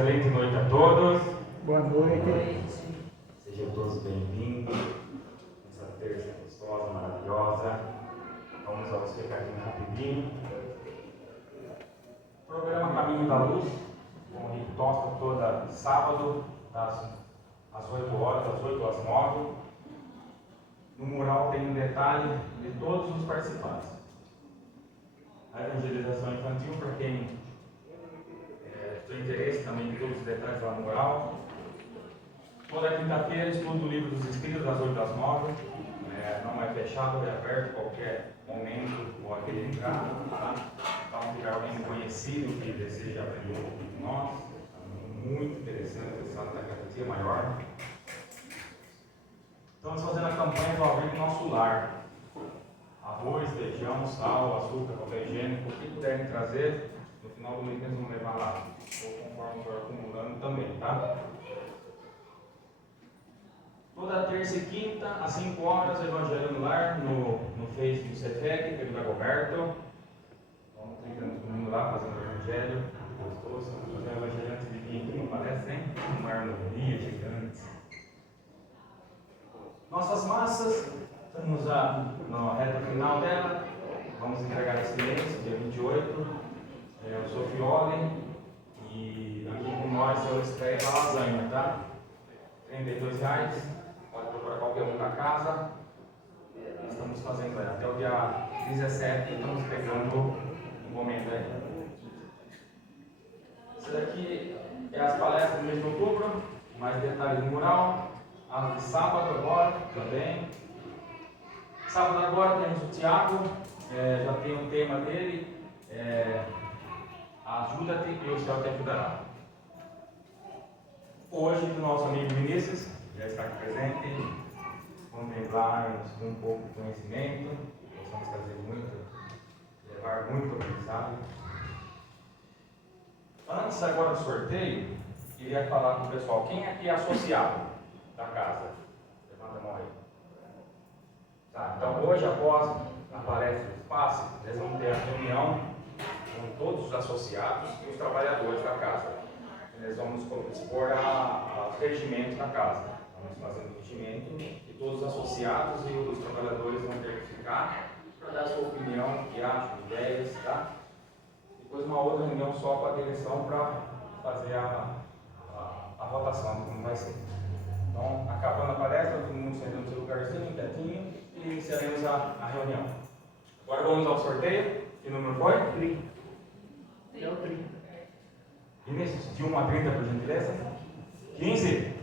excelente noite a todos. Boa noite. Sejam todos bem-vindos nessa terça gostosa, maravilhosa. Vamos aos recadinhos rapidinho. Programa Caminho da Luz, com o Rick Tosta, toda sábado, às 8 horas, das 8 às 9. No mural tem um detalhe de todos os participantes. A evangelização infantil, para quem tem interesse também em todos os detalhes lá no mural. Toda quinta-feira estudo o livro dos Espíritos, das 8 às 9. Não é fechado, é aberto a qualquer momento, pode entrar. Tá? Então, se tiver alguém conhecido que deseja aprender um pouco com nós, muito interessante, essa da garantia maior. Estamos fazendo a campanha do Abrir Nosso Lar. Arroz, feijão, sal, açúcar, papel higiênico, o que puderem trazer, no final do mês vamos levar lá. Ou conforme for acumulando também, tá? Toda terça e quinta, às 5 horas, Evangelho no Lar, no Face do Cefec, pelo Dagoberto. Vamos clicando todo mundo lá, fazendo o Evangelho. Gostoso, vamos fazer o Evangelho antes de vir aqui, não parece, hein? Uma harmonia gigante. Nossas massas, estamos na reta final dela. Vamos entregar esse mês, dia 28. Eu sou Fiole e aqui com nós eu estreio a lasanha, tá? R$32. Pode procurar qualquer um da casa. Estamos fazendo até o dia 17, estamos pegando um momento aí. Isso daqui é as palestras do mês de outubro, mais detalhes no mural. As de sábado agora também. Sábado agora temos o Tiago, já tem um tema dele, ajuda-te e o céu te ajudará. Hoje, do nosso amigo Vinícius, já está aqui presente, contemplarmos um pouco de conhecimento, possamos trazer muito, levar muito aprendizado. Antes agora do sorteio, queria falar com o pessoal, quem aqui é associado da casa? Levanta a mão aí. Tá, então hoje, após a palestra do espaço, nós vamos ter a reunião com todos os associados e os trabalhadores da casa. Nós vamos expor os regimentos da casa. Vamos fazer um regimento e todos os associados e os trabalhadores vão ter que ficar para dar sua opinião, que acham, ideias, tá? Depois uma outra reunião só com a direção para fazer a votação de como vai ser. Então, acabando a palestra, todo mundo sentando no seu lugarzinho, quietinho, e iniciaremos a reunião. Agora vamos ao sorteio. Que número foi? 30. É o 30. Vinícius, de 1 a 30, por gentileza. 15.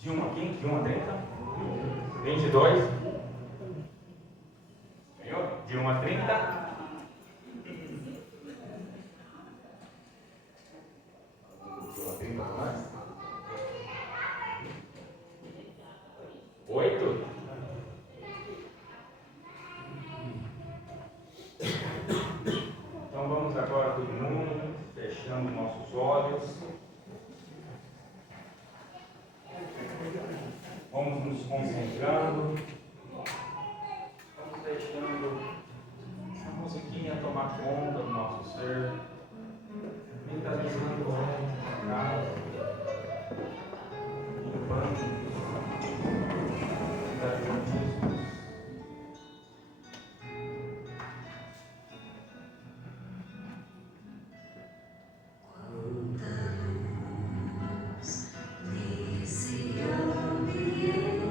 De 1 a 15, de 1 a 30. 22. Ganhou? De 1 a 30. Mais. 8. Então vamos agora todo mundo, fechando nossos olhos. Vamos nos concentrando. Vamos deixando essa musiquinha tomar conta do nosso ser. Mentalizando a casa, limpando, mentalizando isso. Nesse ambiente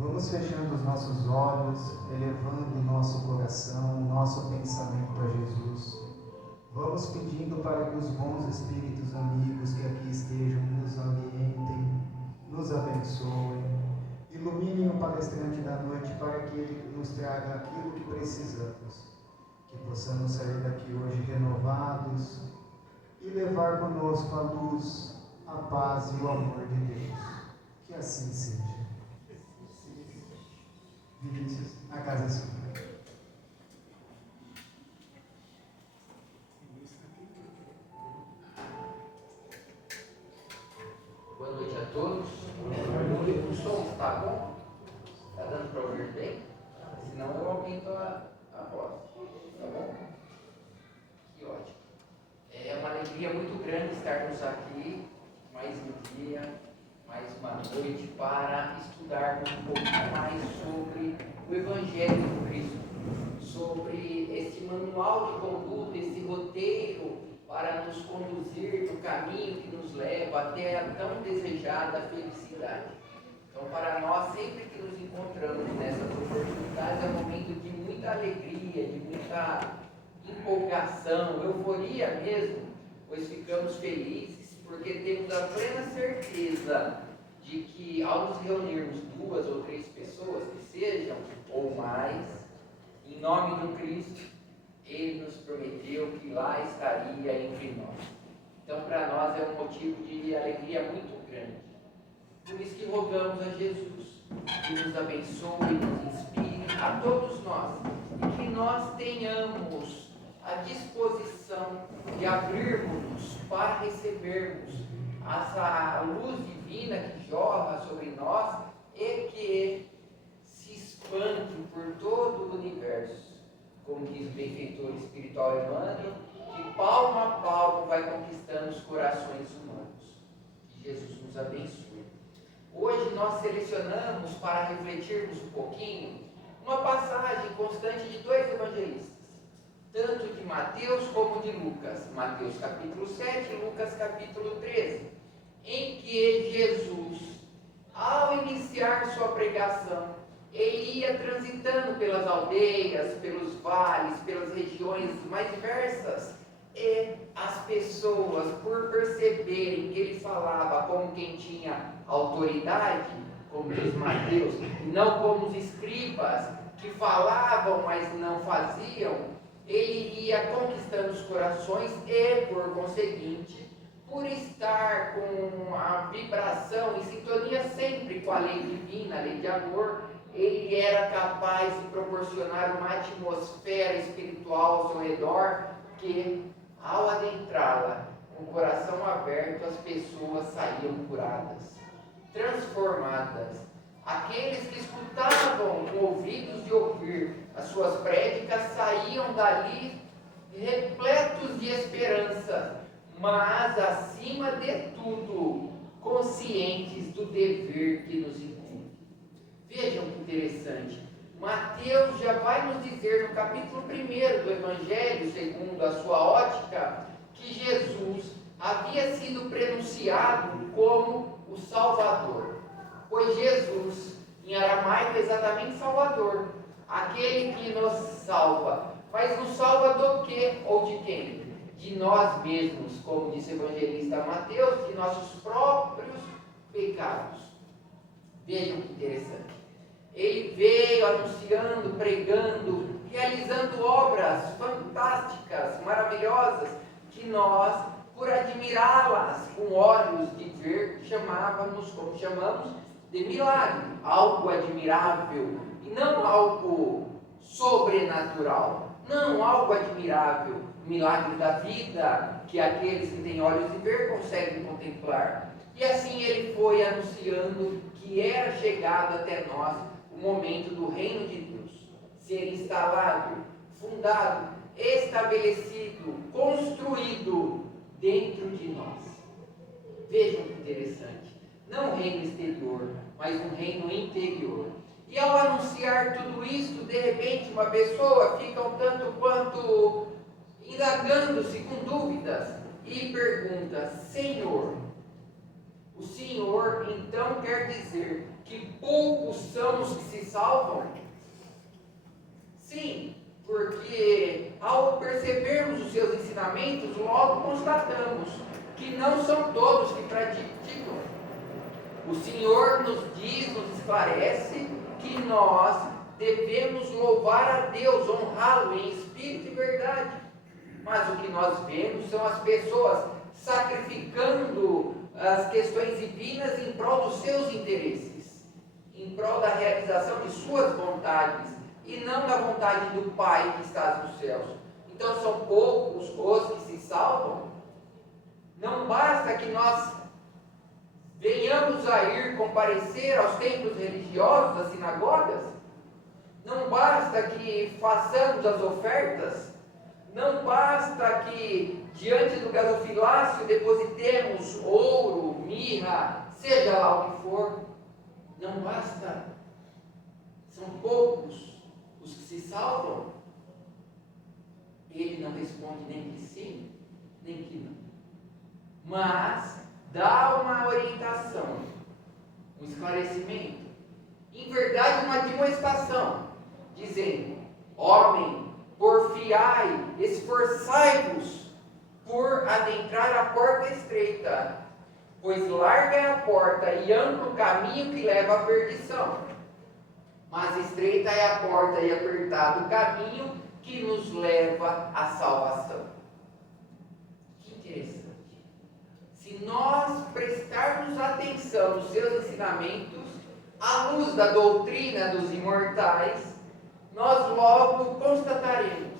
Vamos fechando os nossos olhos, elevando o nosso coração, o nosso pensamento a Jesus. Vamos pedindo para que os bons espíritos amigos que aqui estejam nos orientem, nos abençoem, iluminem o palestrante da noite para que ele nos traga aquilo que precisamos, que possamos sair daqui hoje renovados e levar conosco a luz, a paz e o amor de Deus. Que assim seja. Vinícius, a casa é sua. Boa noite a todos. O som está bom? Está dando para ouvir bem? Senão eu aumento a voz. Tá bom? Que ótimo. É uma alegria muito grande estarmos aqui mais um dia, mais uma noite, para estudarmos um pouquinho mais sobre o Evangelho do Cristo, sobre esse manual de conduta, esse roteiro para nos conduzir no caminho que nos leva até a tão desejada felicidade. Então, para nós, sempre que nos encontramos nessas oportunidades, é um momento de muita alegria, de muita empolgação, euforia mesmo, pois ficamos felizes, porque temos a plena certeza de que, ao nos reunirmos 2 ou 3 pessoas, que sejam, ou mais, em nome do Cristo, Ele nos prometeu que lá estaria entre nós. Então, para nós é um motivo de alegria muito grande. Por isso que rogamos a Jesus que nos abençoe, nos inspire, a todos nós, e que nós tenhamos a disposição de abrirmos para recebermos essa luz divina que jorra sobre nós e que se expande por todo o universo. Como diz o benfeitor espiritual Emmanuel, que palmo a palmo vai conquistando os corações humanos. Que Jesus nos abençoe. Hoje nós selecionamos, para refletirmos um pouquinho, uma passagem constante de 2 evangelistas, tanto de Mateus como de Lucas. Mateus capítulo 7 e Lucas capítulo 13, em que Jesus, ao iniciar sua pregação, ele ia transitando pelas aldeias, pelos vales, pelas regiões mais diversas, e as pessoas, por perceberem que ele falava como quem tinha autoridade, como diz Mateus, não como os escribas que falavam, mas não faziam, ele ia conquistando os corações e, por conseguinte, por estar com a vibração em sintonia sempre com a lei divina, a lei de amor, ele era capaz de proporcionar uma atmosfera espiritual ao seu redor que, ao adentrá-la, com o coração aberto, as pessoas saíam curadas, transformadas. Aqueles que escutavam com ouvidos de ouvir as suas prédicas saíam dali repletos de esperança, mas, acima de tudo, conscientes do dever que nos incumbe. Vejam que interessante. Mateus já vai nos dizer no capítulo 1 do Evangelho, segundo a sua ótica, que Jesus havia sido prenunciado como o Salvador. Pois Jesus, em aramaico, é exatamente Salvador, aquele que nos salva. Mas nos salva do quê ou de quem? De nós mesmos, como disse o evangelista Mateus, de nossos próprios pecados. Vejam que interessante. Ele veio anunciando, pregando, realizando obras fantásticas, maravilhosas, que nós, por admirá-las com olhos de ver, chamávamos, como chamamos, de milagre, algo admirável, e não algo sobrenatural, não algo admirável, milagre da vida, que aqueles que têm olhos de ver conseguem contemplar. E assim ele foi anunciando que era chegado até nós o momento do reino de Deus ser instalado, fundado, estabelecido, construído dentro de nós. Vejam que interessante. Não um reino exterior, mas um reino interior. E ao anunciar tudo isso, de repente uma pessoa fica um tanto quanto indagando-se com dúvidas e pergunta: Senhor, o Senhor então quer dizer que poucos são os que se salvam? Sim, porque ao percebermos os seus ensinamentos, logo constatamos que não são todos que praticam. O Senhor nos diz, nos esclarece que nós devemos louvar a Deus, honrá-lo em espírito e verdade. Mas o que nós vemos são as pessoas sacrificando as questões divinas em prol dos seus interesses, em prol da realização de suas vontades, e não da vontade do Pai que está nos céus. Então são poucos os que se salvam. Não basta que nós venhamos a ir comparecer aos templos religiosos, às sinagogas, não basta que façamos as ofertas, não basta que diante do gasofilácio depositemos ouro, mirra, seja lá o que for, não basta. São poucos os que se salvam. Ele não responde nem que sim, nem que não, mas dá uma orientação, um esclarecimento, em verdade uma admoestação, dizendo: homem, porfiai, esforçai-vos por adentrar a porta estreita, pois larga é a porta e amplo o caminho que leva à perdição, mas estreita é a porta e apertado o caminho que nos leva à salvação. Que interessante. Se nós prestarmos atenção nos seus ensinamentos, à luz da doutrina dos imortais, nós logo constataremos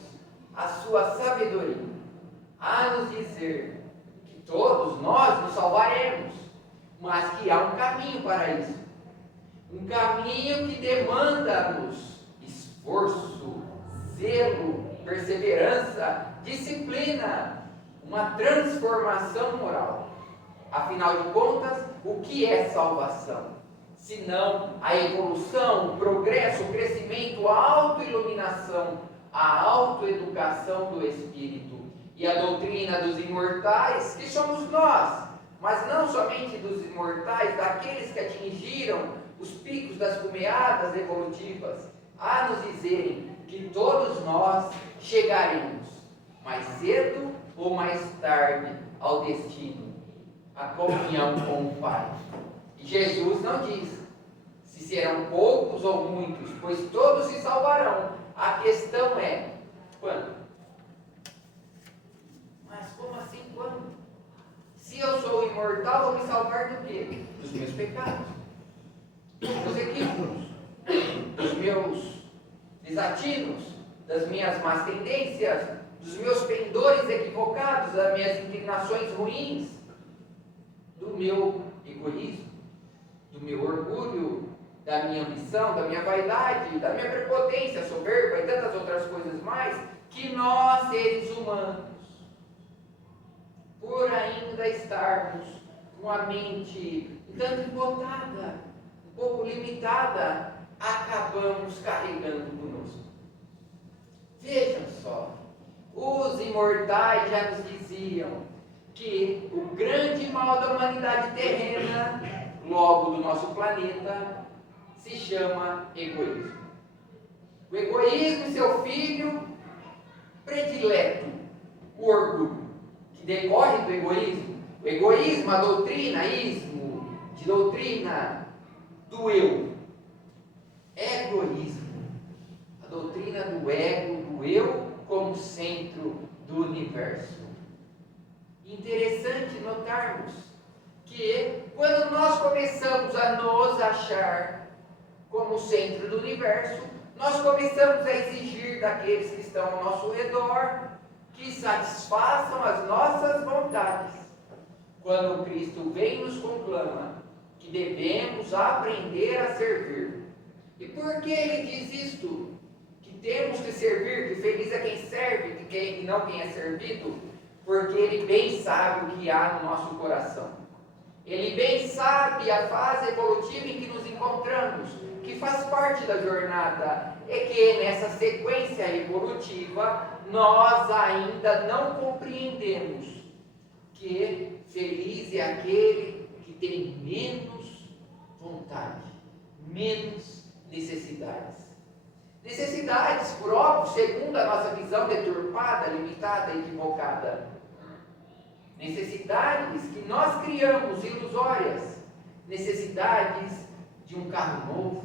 a sua sabedoria, a nos dizer que todos nós nos salvaremos, mas que há um caminho para isso. Um caminho que demanda-nos esforço, zelo, perseverança, disciplina, uma transformação moral. Afinal de contas, o que é salvação? Senão a evolução, o progresso, o crescimento, a autoiluminação, a autoeducação do espírito e a doutrina dos imortais, que somos nós, mas não somente dos imortais, daqueles que atingiram os picos das cumeadas evolutivas, a nos dizerem que todos nós chegaremos, mais cedo ou mais tarde, ao destino, a comunhão com o Pai. E Jesus não diz se serão poucos ou muitos, pois todos se salvarão. A questão é quando? Mas como assim quando? Se eu sou imortal, vou me salvar do quê? Dos meus pecados, dos meus equívocos, dos meus desatinos, das minhas más tendências, dos meus pendores equivocados, das minhas inclinações ruins, do meu egoísmo, do meu orgulho, da minha ambição, da minha vaidade, da minha prepotência, soberba e tantas outras coisas mais, que nós, seres humanos, por ainda estarmos com a mente um tanto embotada, um pouco limitada, acabamos carregando conosco. Vejam só, os imortais já nos diziam que o grande mal da humanidade terrena, logo do nosso planeta, se chama egoísmo. O egoísmo e seu filho predileto, o orgulho, que decorre do egoísmo. O egoísmo, a doutrina, ismo, de doutrina do eu. Egoísmo, a doutrina do ego, do eu como centro do universo. Interessante notarmos que quando nós começamos a nos achar como centro do universo, nós começamos a exigir daqueles que estão ao nosso redor que satisfaçam as nossas vontades. Quando Cristo vem e nos conclama que devemos aprender a servir. E por que ele diz isto? Que temos que servir, que feliz é quem serve, e não quem é servido? Porque ele bem sabe o que há no nosso coração. Ele bem sabe a fase evolutiva em que nos encontramos, que faz parte da jornada, é que nessa sequência evolutiva nós ainda não compreendemos que feliz é aquele que tem menos vontade, menos necessidades. Necessidades, por óbvio, segundo a nossa visão deturpada, limitada, equivocada. Necessidades que nós criamos, ilusórias. Necessidades de um carro novo,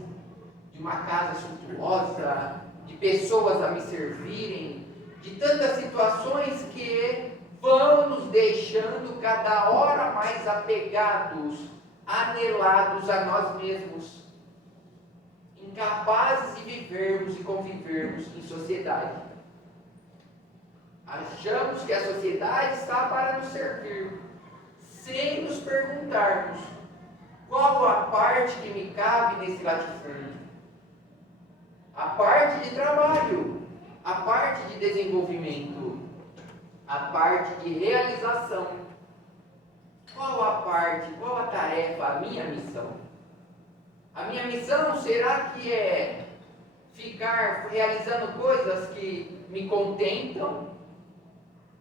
de uma casa suntuosa, de pessoas a me servirem, de tantas situações que vão nos deixando cada hora mais apegados, anelados a nós mesmos, incapazes de vivermos e convivermos em sociedade. Achamos que a sociedade está para nos servir, sem nos perguntarmos qual a parte que me cabe nesse latifúndio. A parte de trabalho, a parte de desenvolvimento, a parte de realização. Qual a parte, qual a tarefa, a minha missão? A minha missão será que é ficar realizando coisas que me contentam,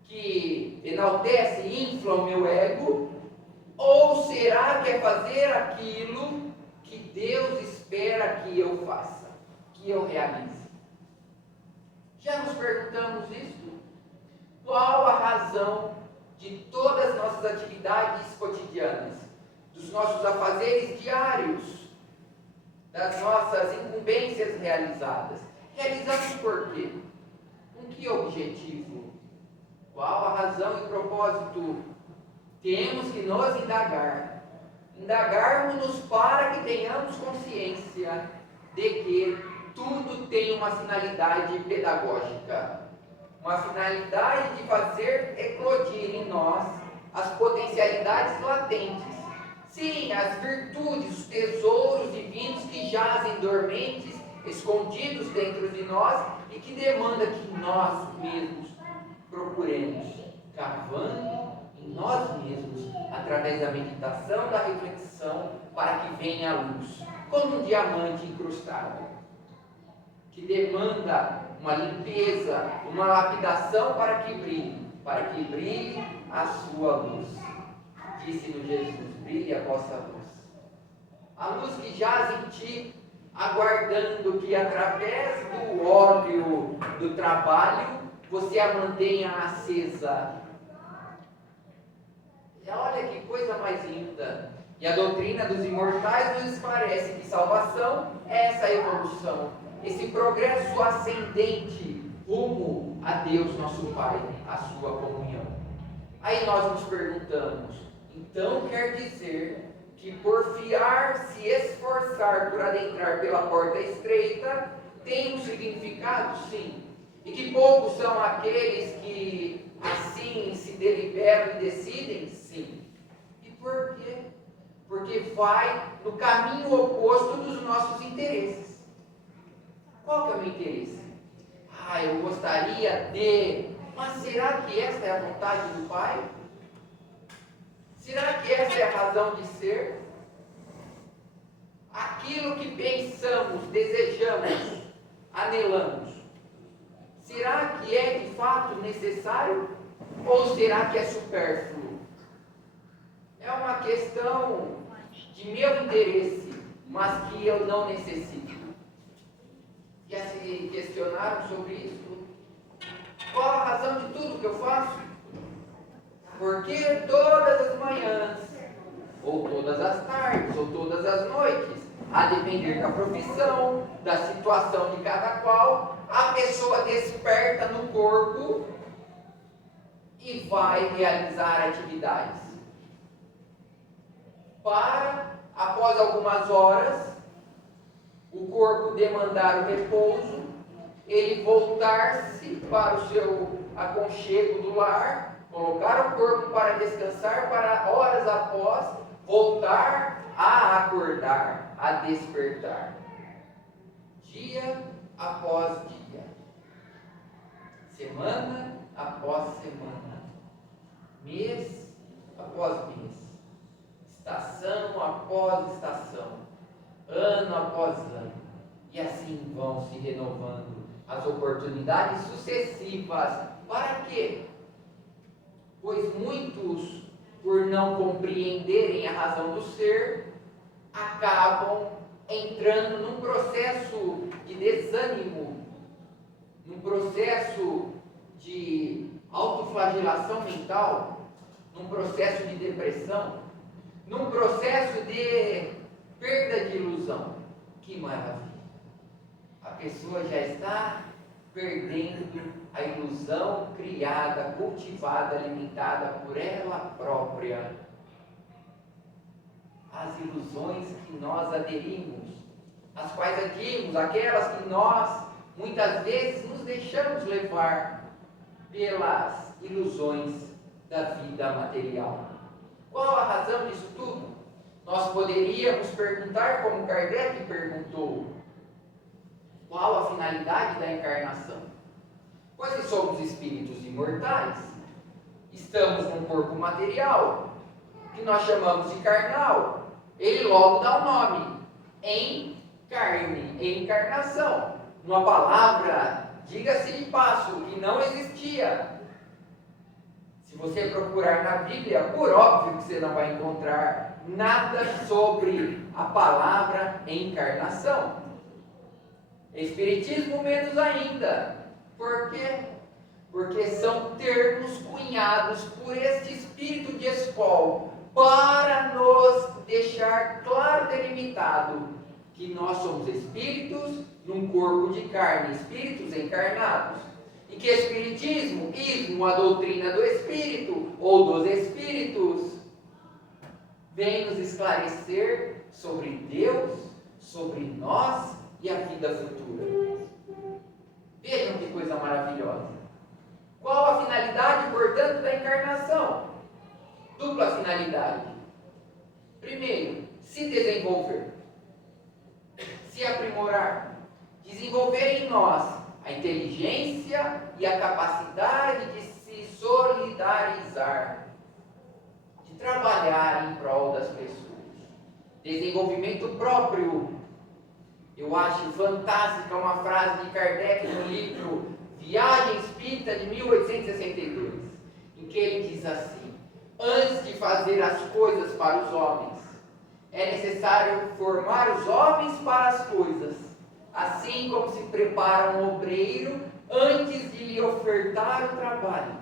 que enaltecem e inflam o meu ego? Ou será que é fazer aquilo que Deus espera que eu faça, que eu realize? Já nos perguntamos isso? Qual a razão de todas as nossas atividades cotidianas, dos nossos afazeres diários, das nossas incumbências realizadas? Realizamos por quê? Com que objetivo? Qual a razão e propósito? Temos que nos indagar. Indagarmos-nos para que tenhamos consciência de que tudo tem uma finalidade pedagógica. Uma finalidade de fazer eclodir em nós as potencialidades latentes. Sim, as virtudes, os tesouros divinos que jazem dormentes, escondidos dentro de nós e que demanda que nós mesmos procuremos, cavando em nós mesmos, através da meditação, da reflexão, para que venha a luz, como um diamante incrustado, que demanda uma limpeza, uma lapidação para que brilhe a sua luz. Disse-nos Jesus: brilhe a vossa luz. A luz que jaz em ti, aguardando que através do óleo do trabalho você a mantenha acesa. E olha que coisa mais linda. E a doutrina dos imortais nos esclarece que salvação é essa evolução, esse progresso ascendente rumo a Deus nosso Pai, a sua comunhão. Aí nós nos perguntamos, então quer dizer que porfiar, se esforçar por adentrar pela porta estreita, tem um significado? Sim. E que poucos são aqueles que assim se deliberam e decidem? Sim. E por quê? Porque vai no caminho oposto dos nossos interesses. Qual que é o meu interesse? Eu gostaria de... Mas será que esta é a vontade do Pai? Será que essa é a razão de ser? Aquilo que pensamos, desejamos, anelamos, será que é de fato necessário? Ou será que é supérfluo? É uma questão de meu interesse, mas que eu não necessito. Já se questionaram sobre isso? Qual a razão de tudo que eu faço? Porque todas as manhãs, ou todas as tardes, ou todas as noites, a depender da profissão, da situação de cada qual, a pessoa desperta no corpo e vai realizar atividades. Para, após algumas horas, o corpo demandar o repouso, ele voltar-se para o seu aconchego do lar, colocar o corpo para descansar, para horas após voltar a acordar, a despertar. Dia após dia, semana após semana, mês após mês, estação após estação, ano após ano, e assim vão se renovando as oportunidades sucessivas. Para quê? Pois muitos, por não compreenderem a razão do ser, acabam entrando num processo de desânimo, num processo de autoflagelação mental, num processo de depressão, num processo de perda de ilusão. Que maravilha! A pessoa já está perdendo a ilusão criada, cultivada, alimentada por ela própria. As ilusões que nós aderimos, as quais adquirimos, aquelas que nós muitas vezes nos deixamos levar pelas ilusões da vida material. Qual a razão disso tudo? Nós poderíamos perguntar, como Kardec perguntou, qual a finalidade da encarnação? Pois se somos espíritos imortais, estamos num corpo material, que nós chamamos de carnal, ele logo dá o nome, encarnação. Uma palavra, diga-se de passo, que não existia. Se você procurar na Bíblia, por óbvio que você não vai encontrar nada sobre a palavra encarnação. Espiritismo menos ainda. Por quê? Porque são termos cunhados por este espírito de escola para nos deixar claro e delimitado que nós somos espíritos num corpo de carne, espíritos encarnados. E que espiritismo, ismo, a doutrina do espírito ou dos espíritos, vem nos esclarecer sobre Deus, sobre nós e a vida futura. Vejam que coisa maravilhosa. Qual a finalidade, portanto, da encarnação? Dupla finalidade. Primeiro, se desenvolver, se aprimorar, desenvolver em nós a inteligência e a capacidade de se solidarizar, de trabalhar em prol das pessoas. Desenvolvimento próprio. Eu acho fantástica uma frase de Kardec no livro Viagem Espírita de 1862, em que ele diz assim: antes de fazer as coisas para os homens, é necessário formar os homens para as coisas, assim como se prepara um obreiro antes de lhe ofertar o trabalho.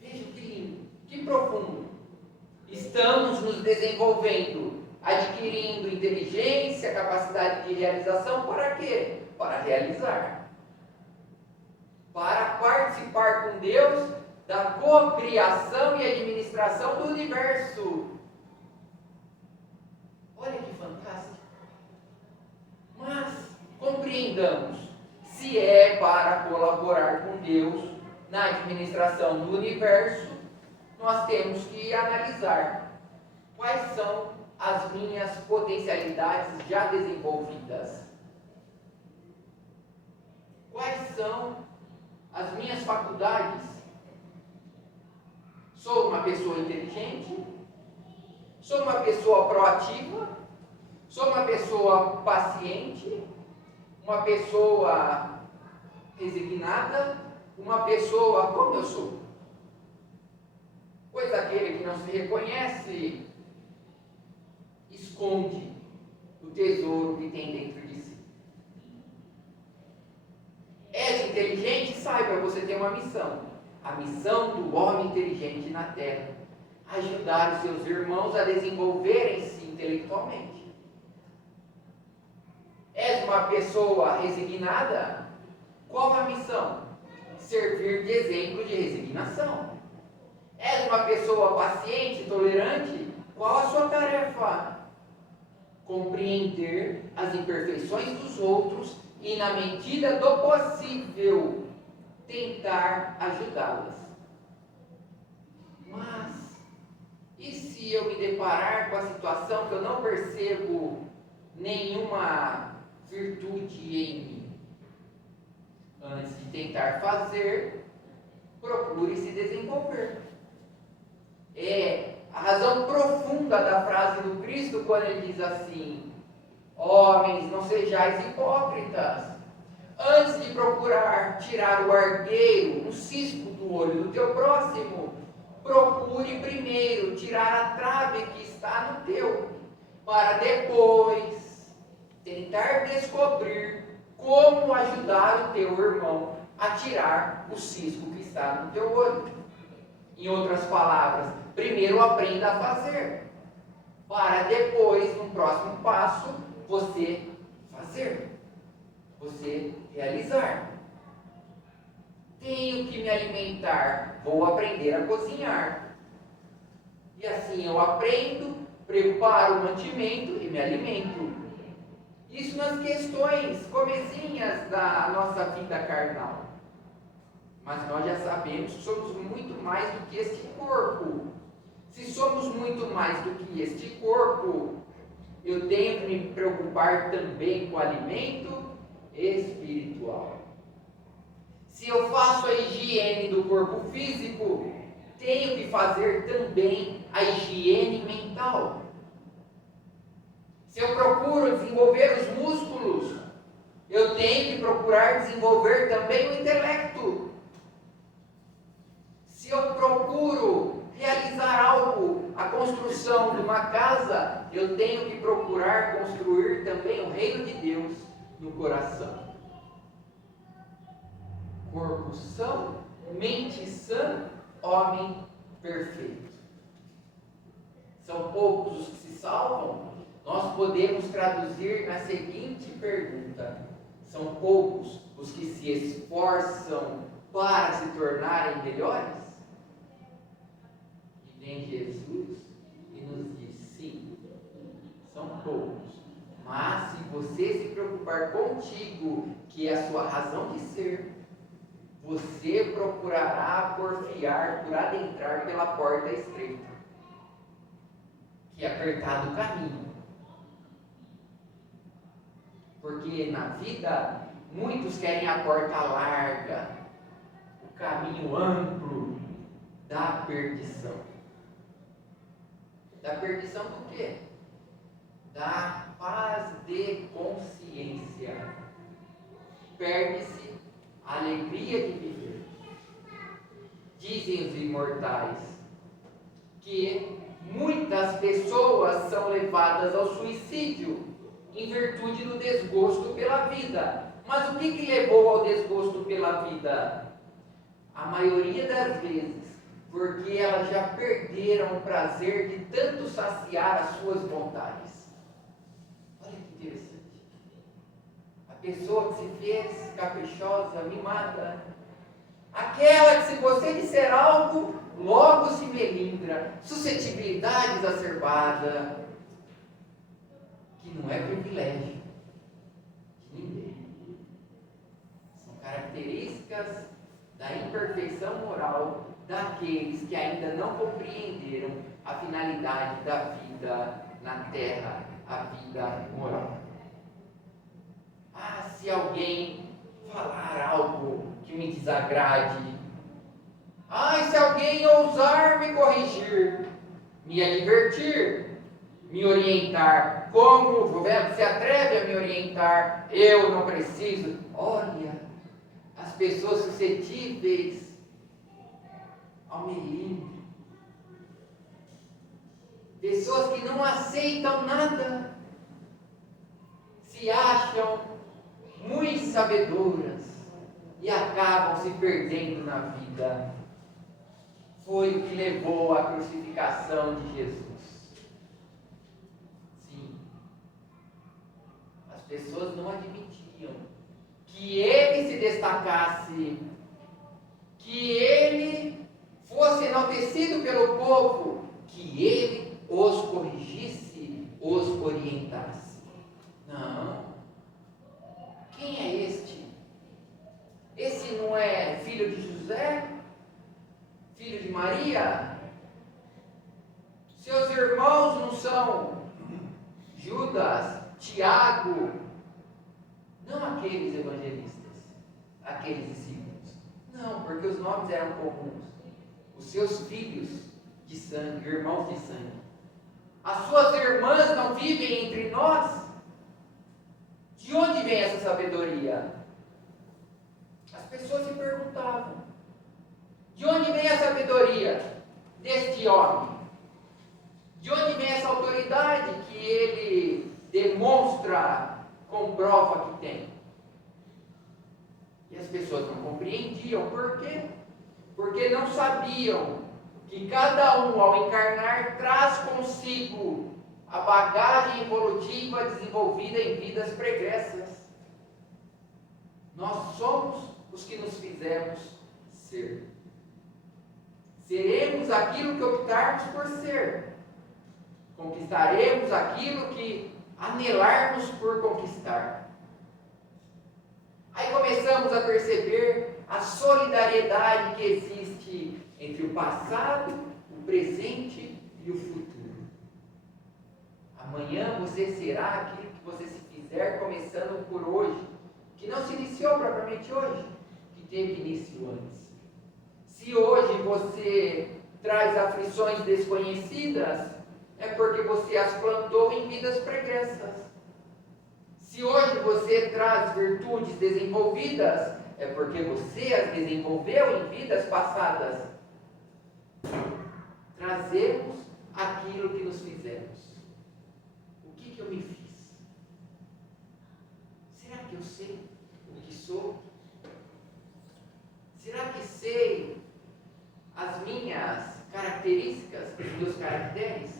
Veja que lindo, que profundo. Estamos nos desenvolvendo, adquirindo inteligência, capacidade de realização, para quê? Para realizar. Para participar com Deus da cocriação e administração do universo. Olha que fantástico. Mas compreendamos, se é para colaborar com Deus na administração do universo, nós temos que analisar quais são as minhas potencialidades já desenvolvidas. Quais são as minhas faculdades? Sou uma pessoa inteligente? Sou uma pessoa proativa? Sou uma pessoa paciente? Uma pessoa resignada? Uma pessoa como eu sou? Pois aquele que não se reconhece esconde o tesouro que tem dentro de si. És inteligente? Saiba, você tem uma missão. A missão do homem inteligente na Terra: ajudar os seus irmãos a desenvolverem-se intelectualmente. És uma pessoa resignada? Qual a missão? Servir de exemplo de resignação. És uma pessoa paciente, tolerante? Qual a sua tarefa? Compreender as imperfeições dos outros e, na medida do possível, tentar ajudá-las. Mas, e se eu me deparar com a situação que eu não percebo nenhuma virtude em mim? Antes de tentar fazer, procure se desenvolver. É a razão profunda da frase do Cristo quando ele diz assim: homens, não sejais hipócritas. Antes de procurar tirar o argueiro, um cisco do olho do teu próximo, procure primeiro tirar a trave que está no teu. para depois tentar descobrir como ajudar o teu irmão a tirar o cisco que está no teu olho. Em outras palavras, primeiro aprenda a fazer, para depois, no próximo passo, você fazer, você realizar. Tenho que me alimentar, vou aprender a cozinhar. E assim eu aprendo, preparo o mantimento e me alimento. Isso nas questões comezinhas da nossa vida carnal. Mas nós já sabemos que somos muito mais do que este corpo. Se somos muito mais do que este corpo, eu tenho que me preocupar também com o alimento espiritual. Se eu faço a higiene do corpo físico, tenho que fazer também a higiene mental. Se eu procuro desenvolver os músculos, eu tenho que procurar desenvolver também o intelecto. Se eu procuro realizar algo, a construção de uma casa, eu tenho que procurar construir também o reino de Deus no coração. Corpo são, mente sã, homem perfeito. São poucos os que se salvam. Nós podemos traduzir na seguinte pergunta: são poucos os que se esforçam para se tornarem melhores? E vem Jesus e nos diz: sim, são poucos. Mas se você se preocupar contigo, que é a sua razão de ser, você procurará porfiar por adentrar pela porta estreita, que é apertado o caminho. Porque na vida, muitos querem a porta larga, o caminho amplo da perdição. Da perdição do quê? Da paz de consciência. Perde-se a alegria de viver. Dizem os imortais que muitas pessoas são levadas ao suicídio em virtude do desgosto pela vida. Mas o que levou ao desgosto pela vida? A maioria das vezes, porque elas já perderam o prazer de tanto saciar as suas vontades. Olha que interessante. A pessoa que se fez caprichosa, mimada, aquela que se você disser algo, logo se melindra, suscetibilidade exacerbada, que não é privilégio de ninguém. São características da imperfeição moral daqueles que ainda não compreenderam a finalidade da vida na terra, a vida moral. Ah, se alguém falar algo que me desagrade, se alguém ousar me corrigir, me advertir, me orientar, como o governo se atreve a me orientar, eu não preciso. Olha, as pessoas suscetíveis ao melindre, pessoas que não aceitam nada, se acham muito sabedoras e acabam se perdendo na vida. Foi o que levou à crucificação de Jesus. Sim, as pessoas não admitiam que ele se destacasse, que ele fosse enaltecido pelo povo, que ele os corrigisse, os orientasse. Não. Quem é este? Esse não é filho de José? Filho de Maria? Seus irmãos não são Judas, Tiago? Não aqueles evangelistas, aqueles discípulos. Não, porque os nomes eram comuns. Os seus filhos de sangue, irmãos de sangue. As suas irmãs não vivem entre nós? De onde vem essa sabedoria? As pessoas se perguntavam. De onde vem a sabedoria deste homem? De onde vem essa autoridade que ele demonstra, comprova que tem? E as pessoas não compreendiam. Por quê? Porque não sabiam que cada um, ao encarnar, traz consigo a bagagem evolutiva desenvolvida em vidas pregressas. Nós somos os que nos fizemos ser. Seremos aquilo que optarmos por ser. Conquistaremos aquilo que anelarmos por conquistar. Aí começamos a perceber a solidariedade que existe entre o passado, o presente e o futuro. Amanhã você será aquilo que você se fizer, começando por hoje, que não se iniciou propriamente hoje, que teve início antes. Se hoje você traz aflições desconhecidas, é porque você as plantou em vidas pregressas. Se hoje você traz virtudes desenvolvidas, é porque você as desenvolveu em vidas passadas. Trazemos aquilo que nos fizemos. O que eu me fiz? Será que eu sei o que sou? Será que sei as minhas características, os meus caracteres?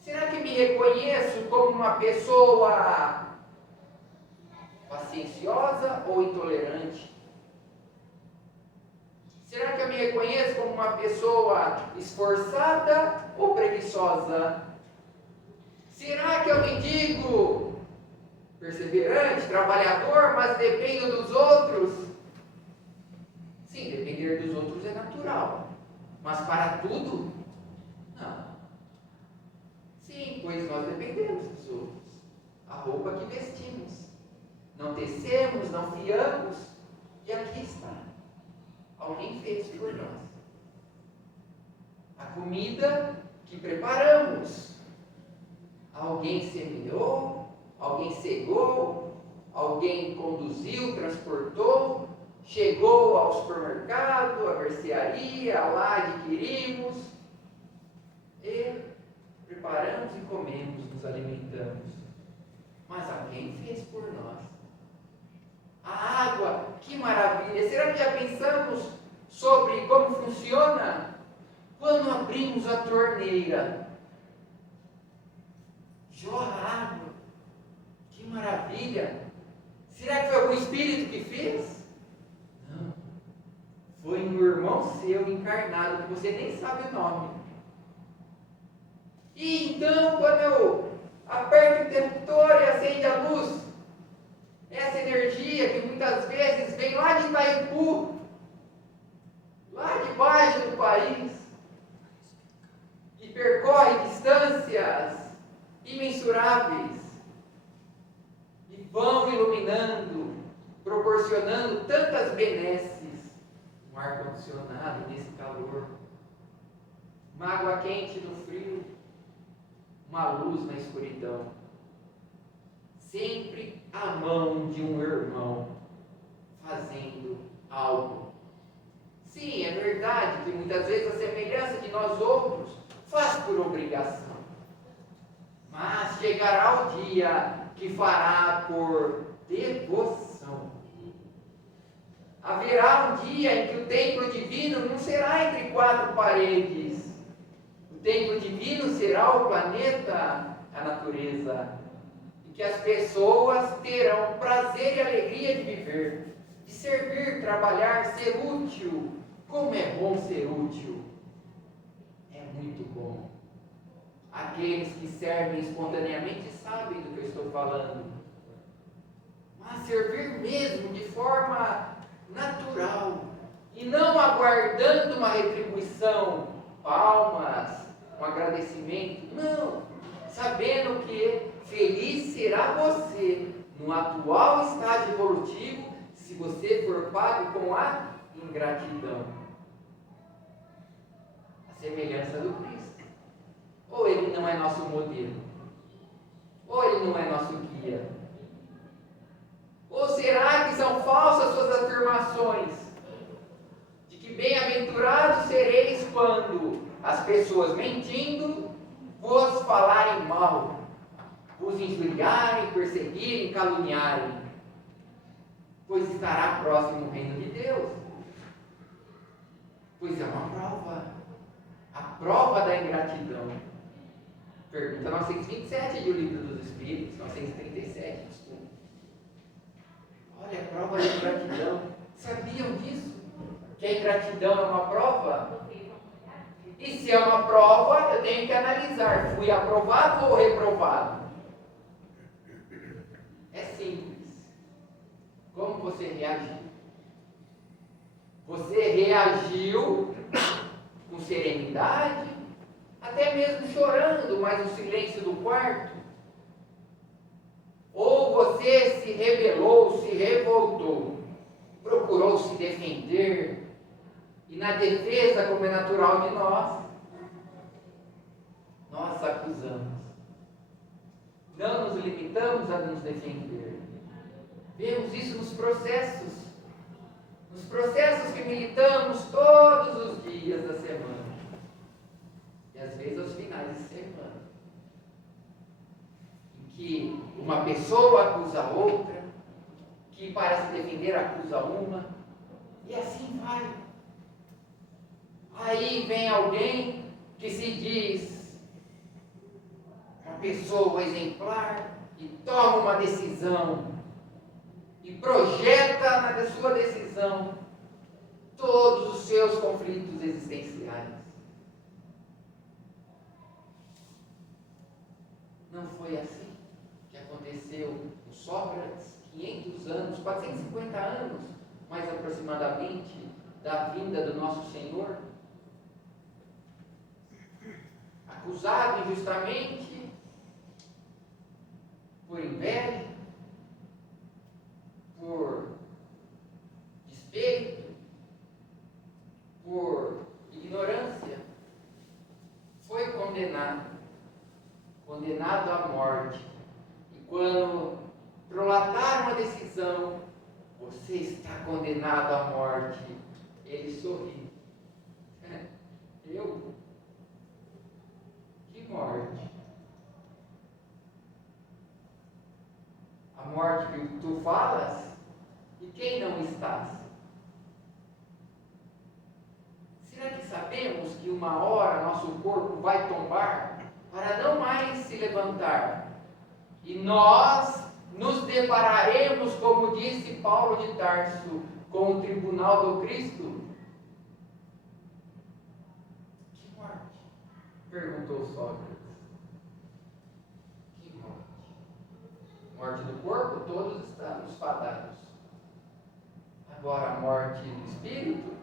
Será que me reconheço como uma pessoa pacienciosa ou intolerante? Será que eu me reconheço como uma pessoa esforçada ou preguiçosa? Será que eu me digo perseverante, trabalhador, mas dependo dos outros? Sim, depender dos outros é natural, mas para tudo, não. Sim, pois nós dependemos dos outros. A roupa que vestimos. Não tecemos, não fiamos, e aqui está. Alguém fez por nós. A comida que preparamos. Alguém semeou, alguém cegou, alguém conduziu, transportou, chegou ao supermercado, à mercearia, lá adquirimos e preparamos e comemos, nos alimentamos. Mas alguém fez por nós. A água, que maravilha! Será que já pensamos sobre como funciona? Quando abrimos a torneira, jorra água. Que maravilha! Será que foi algum espírito que fez? Não. Foi um irmão seu encarnado, que você nem sabe o nome. E então, quando eu aperto o interruptor e acende a luz, essa energia que muitas vezes vem lá de Itaipu, lá de baixo do país, e percorre distâncias imensuráveis, e vão iluminando, proporcionando tantas benesses, um ar-condicionado nesse calor, uma água quente no frio, uma luz na escuridão. Sempre a mão de um irmão fazendo algo. Sim, é verdade que muitas vezes a semelhança de nós outros faz por obrigação. Mas chegará o dia que fará por devoção. Haverá um dia em que o templo divino não será entre quatro paredes. O templo divino será o planeta, a natureza. E que as pessoas terão prazer e alegria de viver, de servir, trabalhar, ser útil. Como é bom ser útil! É muito bom. Aqueles que servem espontaneamente sabem do que eu estou falando. Mas servir mesmo de forma natural e não aguardando uma retribuição, palmas, um agradecimento. Não, sabendo que feliz será você no atual estágio evolutivo se você for pago com a ingratidão. A semelhança do Cristo. Ou ele não é nosso modelo, ou ele não é nosso guia. Ou será que são falsas suas afirmações de que bem-aventurados sereis quando as pessoas mentindo vos falarem mal, vos injuriarem, perseguirem, caluniarem, pois estará próximo o reino de Deus. Pois é uma prova, a prova da ingratidão. Pergunta 927 do Livro dos Espíritos, 937, desculpa. Olha a prova da ingratidão. Sabiam disso? Que a ingratidão é uma prova? E se é uma prova, eu tenho que analisar, fui aprovado ou reprovado? É simples. Como você reagiu? Você reagiu com serenidade, até mesmo chorando, mas no silêncio do quarto? Ou você se rebelou, se revoltou, procurou se defender, e na defesa, como é natural de nós acusamos. Não nos limitamos a nos defender. Vemos isso nos processos que militamos todos os dias da semana, e às vezes aos finais de semana, em que uma pessoa acusa a outra, que para se defender acusa uma, e assim vai. Aí vem alguém que se diz uma pessoa exemplar e toma uma decisão e projeta na sua decisão todos os seus conflitos existenciais. Não foi assim que aconteceu no Sócrates, 500 anos, 450 anos, mais aproximadamente, da vinda do nosso Senhor? Acusado injustamente por inveja, por despeito, por ignorância, foi condenado à morte. E quando prolataram a decisão, você está condenado à morte, ele sorri. Eu? Que morte? A morte que tu falas? E quem não estás? Será que sabemos que uma hora nosso corpo vai tombar para não mais se levantar? E nós nos depararemos, como disse Paulo de Tarso, com o tribunal do Cristo? Que morte? Perguntou Sócrates. Que morte? Morte do corpo, todos estamos fadados. Agora, a morte do espírito,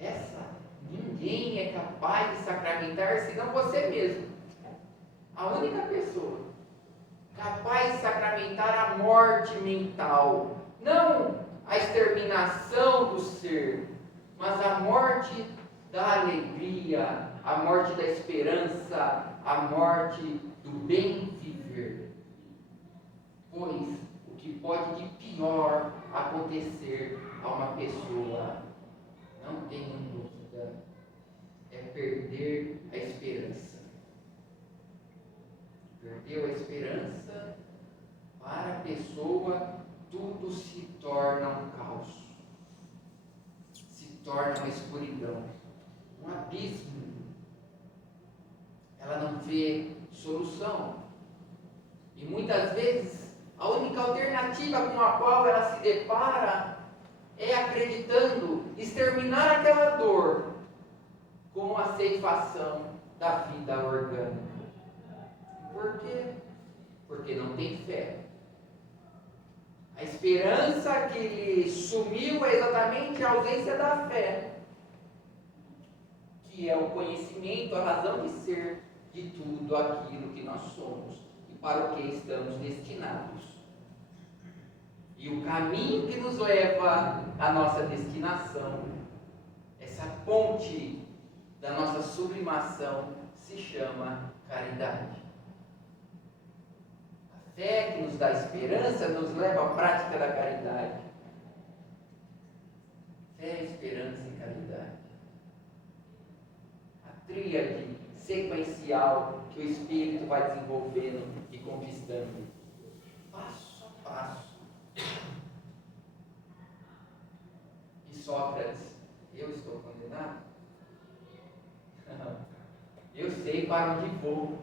essa ninguém é capaz de sacramentar senão você mesmo. A única pessoa capaz de sacramentar a morte mental, não a exterminação do ser, mas a morte da alegria, a morte da esperança, a morte do bem viver. Pois o que pode de pior acontecer a uma pessoa, não tenham dúvida, é perder a esperança. Perdeu a esperança, para a pessoa tudo se torna um caos, se torna uma escuridão, um abismo. Ela não vê solução. E muitas vezes a única alternativa com a qual ela se depara é acreditando exterminar aquela dor com a ceifação da vida orgânica. Por quê? Porque não tem fé. A esperança que lhe sumiu é exatamente a ausência da fé, que é o conhecimento, a razão de ser de tudo aquilo que nós somos e para o que estamos destinados. E o caminho que nos leva à nossa destinação, essa ponte da nossa sublimação, se chama caridade. A fé que nos dá esperança nos leva à prática da caridade. Fé, esperança e caridade. tríade sequencial que o Espírito vai desenvolvendo e conquistando, passo a passo. E Sócrates, eu estou condenado? Eu sei para onde vou,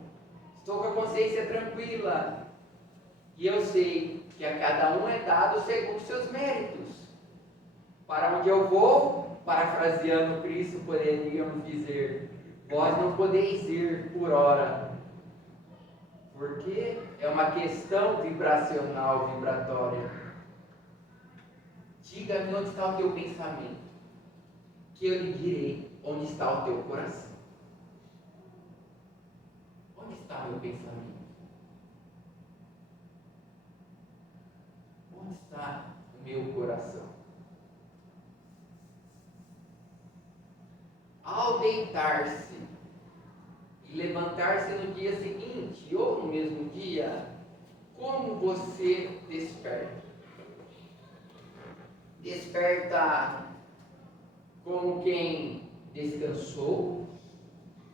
estou com a consciência tranquila, e eu sei que a cada um é dado segundo seus méritos. Para onde eu vou, parafraseando Cristo, poderíamos dizer: vós não podeis ir por hora, porque é uma questão vibracional, vibratória. Diga-me onde está o teu pensamento, que eu lhe direi onde está o teu coração. Onde está o meu pensamento? Onde está o meu coração? Ao deitar-se e levantar-se no dia seguinte ou no mesmo dia, como você desperta? Desperta como quem descansou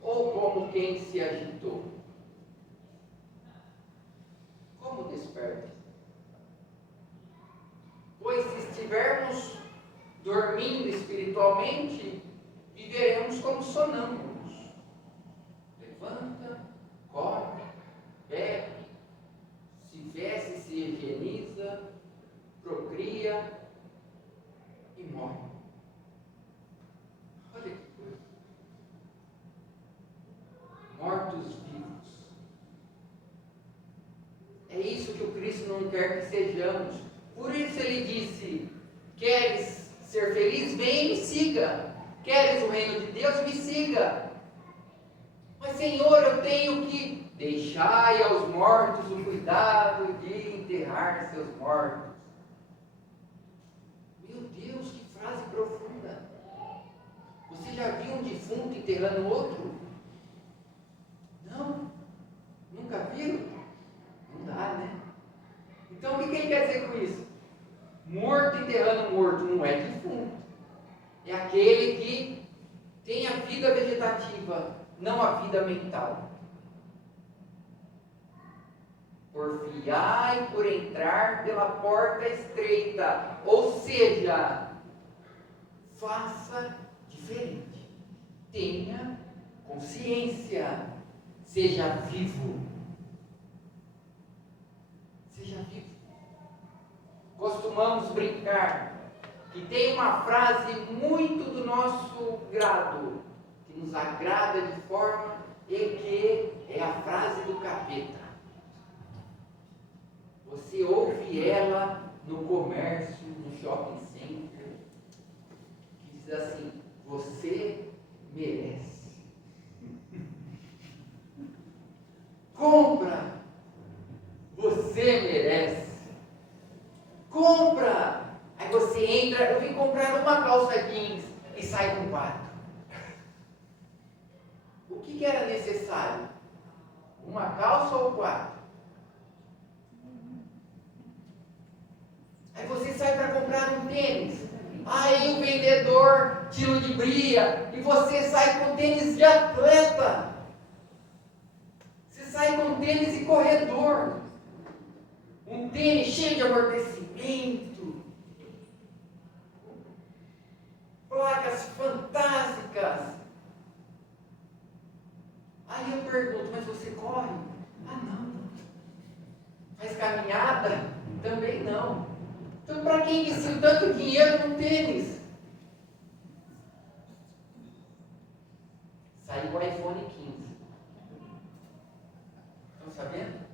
ou como quem se agitou? Como desperta? Pois se estivermos dormindo espiritualmente, viveremos como sonâmbulos. Levanta, come, bebe, se veste, se higieniza, procria e morre. Olha que coisa. Mortos-vivos. É isso que o Cristo não quer que sejamos. Por isso ele disse: queres ser feliz? Vem e me siga. Queres o reino de Deus? Me siga. Mas Senhor, eu tenho que deixai aos mortos o cuidado de enterrar seus mortos. Meu Deus, que frase profunda. Você já viu um defunto enterrando outro? Não? Nunca viram? Não dá, né? Então o que ele quer dizer com isso? Morto enterrando morto não é defunto. É aquele que tem a vida vegetativa, não a vida mental. Porfiai por entrar pela porta estreita, ou seja, faça diferente, tenha consciência, seja vivo. Seja vivo. Costumamos brincar que tem uma frase muito do nosso grado, que nos agrada de forma, e que é a frase do capeta. Você ouve ela no comércio, no shopping center, que diz assim: você merece. Compra, você merece. Compra. Aí você entra, eu vim comprar uma calça jeans e sai com 4. O que era necessário? Uma calça ou 4? Aí você sai para comprar um tênis. Aí o vendedor te ludibria e você sai com tênis de atleta. Você sai com tênis de corredor. Um tênis cheio de amortecimento. Placas fantásticas. Aí eu pergunto: mas você corre? Ah, não. Faz caminhada? Também não. Então, para quem investiu tanto dinheiro num tênis? Saiu o iPhone 15. Estão sabendo?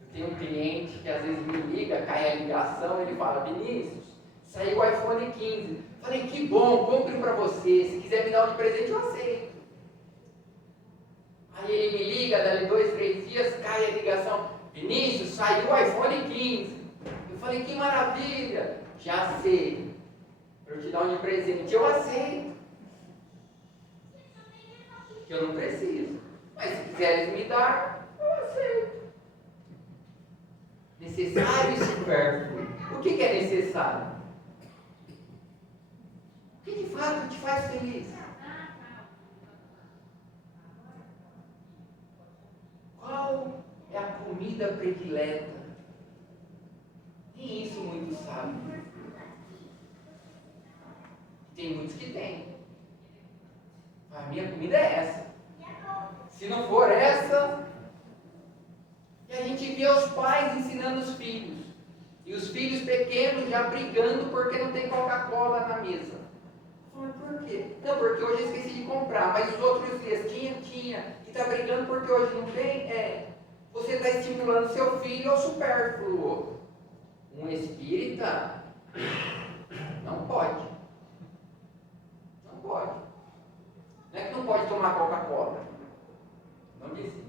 Eu tenho um cliente que às vezes me liga, cai a ligação, ele fala: Vinícius, saiu o iPhone 15. Falei: que bom, compre para você. Se quiser me dar um de presente, eu aceito. Aí ele me liga, dali 2, 3 dias, cai a ligação: Vinícius, saiu o iPhone 15. Eu falei: que maravilha, já sei. Para eu te dar um de presente, eu aceito. Que eu não preciso. Mas se quiseres me dar, eu aceito. Necessário e supérfluo. O que é necessário? O que de fato te faz feliz? comida predileta. Nem isso muitos sabem. Tem muitos que têm. A minha comida é essa. Se não for essa... E a gente vê os pais ensinando os filhos. E os filhos pequenos já brigando porque não tem Coca-Cola na mesa. Mas por quê? Não, porque hoje eu esqueci de comprar. Mas os outros dias tinha. E está brigando porque hoje não tem. Você está estimulando seu filho ao supérfluo. Um espírita não pode. Não pode. Não é que não pode tomar Coca-Cola. Não disse isso.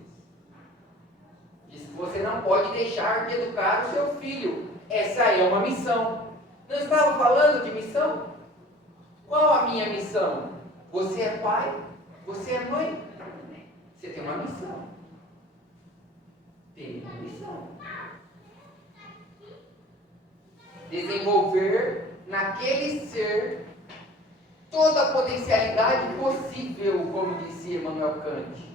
Diz que você não pode deixar de educar o seu filho. Essa é uma missão. Não estava falando de missão? Qual a minha missão? Você é pai? Você é mãe? Você tem uma missão. Tem uma missão. Desenvolver naquele ser toda a potencialidade possível, como disse Emmanuel Kant.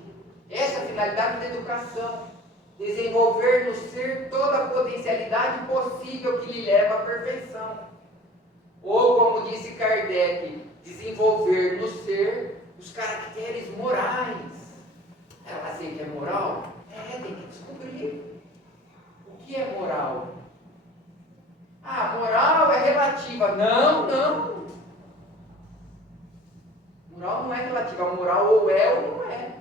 Essa é a finalidade da educação. Desenvolver no ser toda a potencialidade possível que lhe leva à perfeição. Ou, como disse Kardec, desenvolver no ser os caracteres morais. Ela sei que é moral? Tem que descobrir. O que é moral? Moral é relativa. Não. Moral não é relativa. A moral ou é ou não é.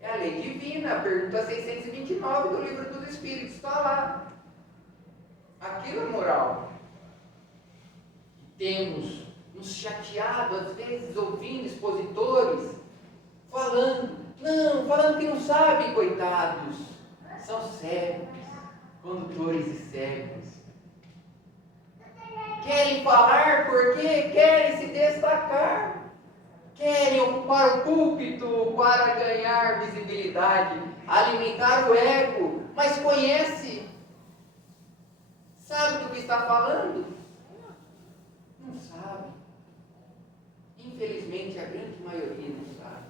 É a lei divina, pergunta 629 do Livro dos Espíritos, está lá. Aquilo é moral. Temos nos chateado, às vezes, ouvindo expositores, falando que não sabem, coitados. São cegos, condutores e cegos. Querem falar porque querem se destacar. Querem ocupar o púlpito para ganhar visibilidade, alimentar o ego, mas conhece? Sabe do que está falando? Não sabe. Infelizmente, a grande maioria não sabe.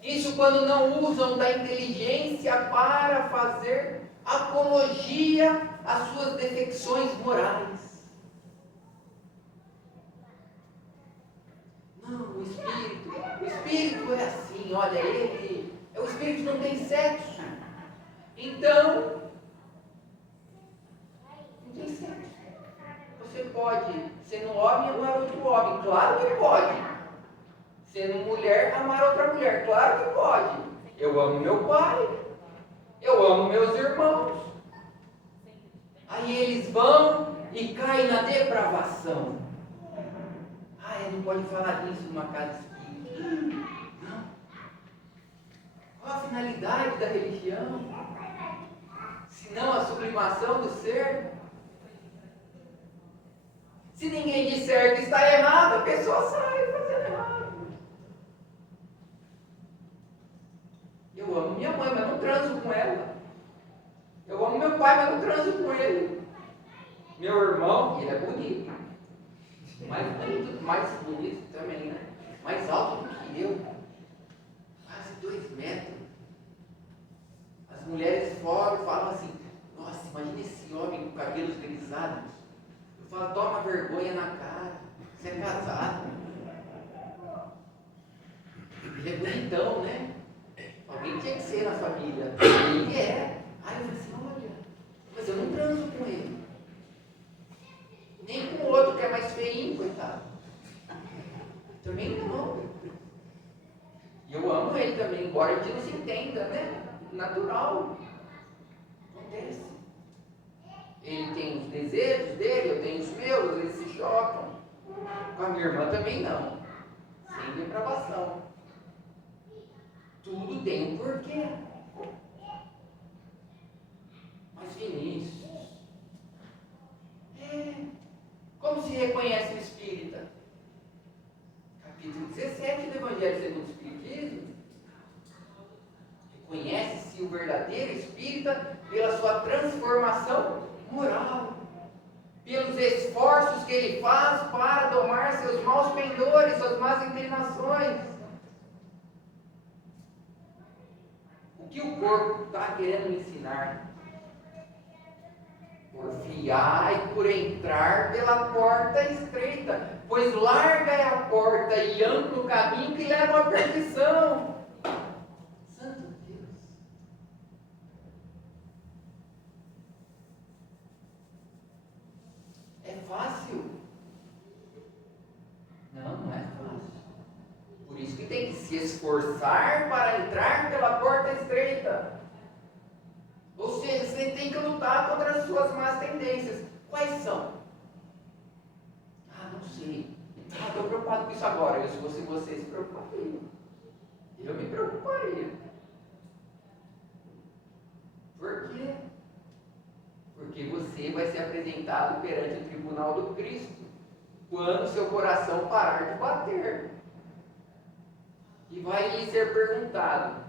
Isso quando não usam da inteligência para fazer apologia às suas defecções morais. Não, o espírito é assim, olha, o espírito não tem sexo. Então, não tem sexo. Você pode, sendo homem, amar outro homem, claro que pode. Sendo mulher, amar outra mulher, claro que pode. Eu amo meu pai, eu amo meus irmãos. Aí eles vão e caem na depravação. Não pode falar disso numa casa espírita. Não. Qual a finalidade da religião? Se não a sublimação do ser? Se ninguém disser que está errado, a pessoa sai fazendo errado. Eu amo minha mãe, mas não transo com ela. Eu amo meu pai, mas não transo com ele. Meu irmão, ele é bonito. Mais bonito também, né? Mais alto do que eu. Quase 2 metros. As mulheres fora falam assim, nossa, imagina esse homem com cabelos grisados. Eu falo, toma vergonha na cara. Você é casado. Ele é bonitão, né? Alguém tinha que ser na família. Ele é. Aí eu falei assim, olha, mas eu não transo com ele. Nem com o outro que é mais feinho, coitado. Também não. E eu amo ele também, embora a gente não se entenda, né? Natural. Acontece. Ele tem os desejos dele, eu tenho os meus, eles se chocam. Com a minha irmã também não. Sem depravação. Tudo tem um porquê. Mas Vinícius, como se reconhece o espírita? Capítulo 17 do Evangelho segundo o Espiritismo. Reconhece-se o verdadeiro espírita pela sua transformação moral, pelos esforços que ele faz para domar seus maus pendores, suas más inclinações. O que o corpo está querendo me ensinar? confiai por entrar pela porta estreita, pois larga é a porta e amplo o caminho que leva à perdição. Santo Deus! É fácil? Não é fácil. Por isso que tem que se esforçar para entrar pela porta estreita. Ou seja, você tem que lutar contra as suas más tendências. Quais são? Não sei. Estou preocupado com isso agora. Eu, se fosse você, se preocuparia. Eu me preocuparia. Por quê? Porque você vai ser apresentado perante o tribunal do Cristo quando seu coração parar de bater. E vai lhe ser perguntado: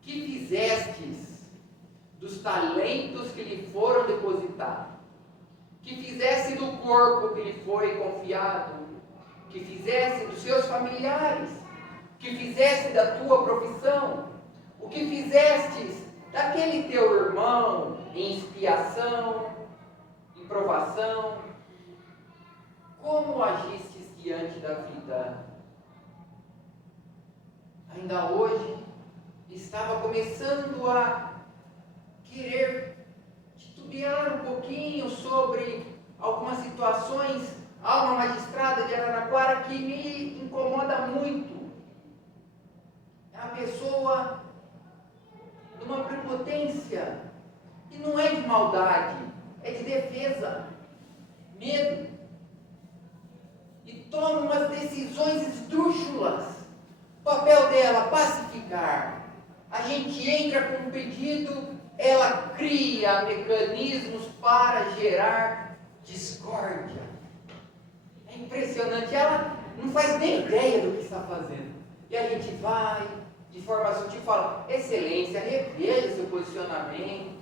que fizestes dos talentos que lhe foram depositados? Que fizeste do corpo que lhe foi confiado? Que fizeste dos seus familiares? Que fizeste da tua profissão? O que fizestes daquele teu irmão em expiação, em provação? Como agistes diante da vida? Ainda hoje estava começando a querer titubear um pouquinho sobre algumas situações. Há uma magistrada de Araraquara que me incomoda muito. É uma pessoa de uma prepotência, e não é de maldade, é de defesa, medo, e toma umas decisões esdrúxulas. O papel dela, pacificar. A gente entra com um pedido, ela cria mecanismos para gerar discórdia. É impressionante, ela não faz nem ideia do que está fazendo. E a gente vai, de forma sutil, fala: excelência, reveja seu posicionamento.